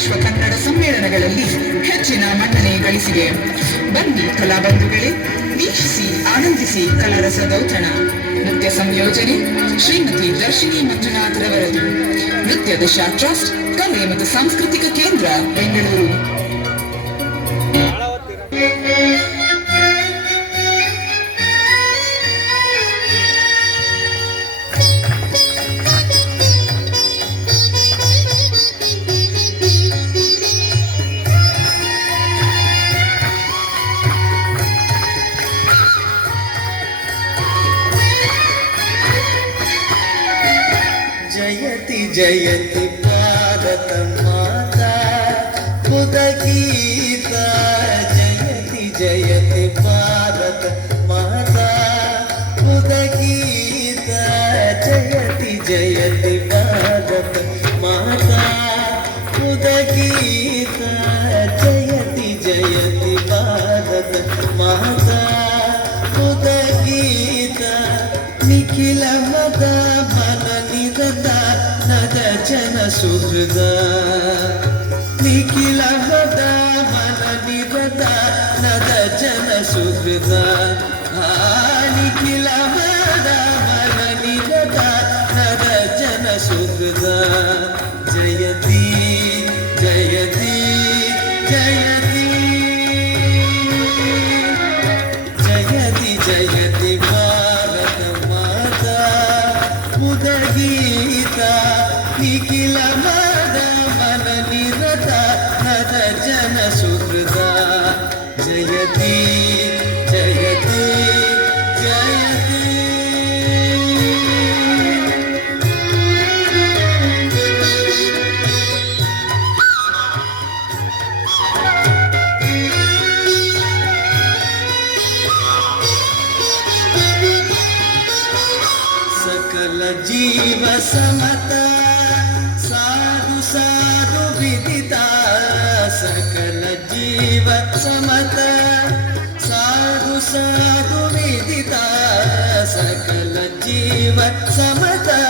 ವಿಶ್ವ ಕನ್ನಡ ಸಮ್ಮೇಳನಗಳಲ್ಲಿ ಹೆಚ್ಚಿನ ಮನ್ನಣೆ ಗಳಿಸಿದೆ. ಬನ್ನಿ ಕಲಾಬಂಧುಗಳೇ, ವೀಕ್ಷಿಸಿ ಆನಂದಿಸಿ ಕಲಾರಸ ದೌತಣ. ನೃತ್ಯ ಸಂಯೋಜನೆ ಶ್ರೀಮತಿ ದರ್ಶಿನಿ ಮಂಜುನಾಥ್ ರವರದು. ನೃತ್ಯ ದಶಾ ಟ್ರಸ್ಟ್, ಕಲೆ ಮತ್ತು ಸಾಂಸ್ಕೃತಿಕ ಕೇಂದ್ರ, ಬೆಂಗಳೂರು. जयति जयति भारत माता उदगीता, जयति जयति भारत माता उदगीता, जयति जयति भारत माता उदगीता, जयति जयति भारत माता उदगीता, निखिल मद नद जन सुहृद, निखिल मद मन निरद नद जन सुहृद, निखिल मद मन निरद नद जन सुहृद, जयति जयति जयति जयति जयति भारत माता उदगीता, निखिल मद मन निरत नद जन सुहृद, जयति जयति जयति। सकल जीव समता साधु साधु विदिता, सकल जीव समता साधु साधु विदिता, सकल जीव समता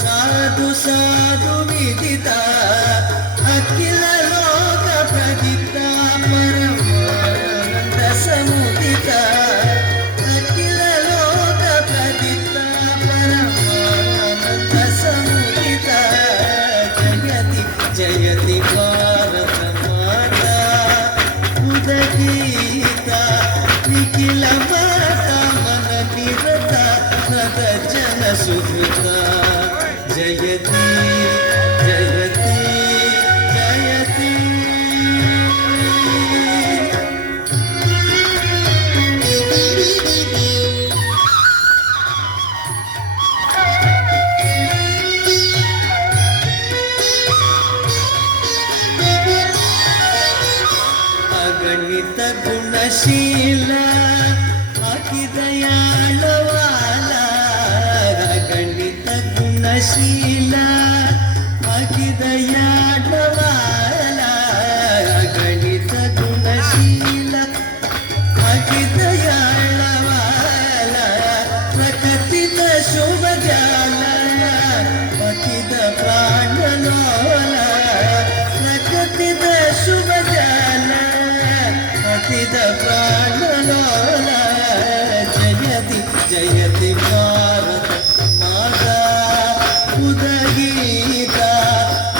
साधु साधु विदिता, अखिल लोक प्रदिता परमानंद समुदिता, अखिल लोक प्रदिता परमानंद समुदिता, जयति भारत माता उदगीता, निखिल मद मन निरत नद जन सुहृद, जयति जयति जयति। अगणित गुणशील अति दयालवाला, अगणित गुणशील अति दयालवाला, अगणित गुणशील अति दयालवाला, प्रकटित शुभ ज्ञाला पतित प्राणलोला, प्रकटित शुभ ज्ञाला पतित प्राणलोला, जयति जयति भारत माता उदगीता,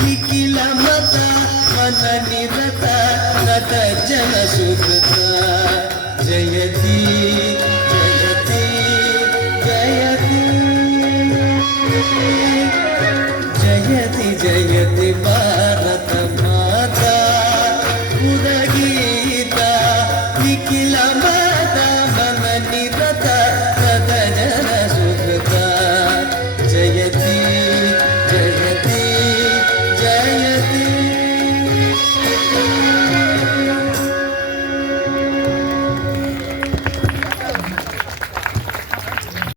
निखिल मद मन निरत नद जन सुहृद, जयति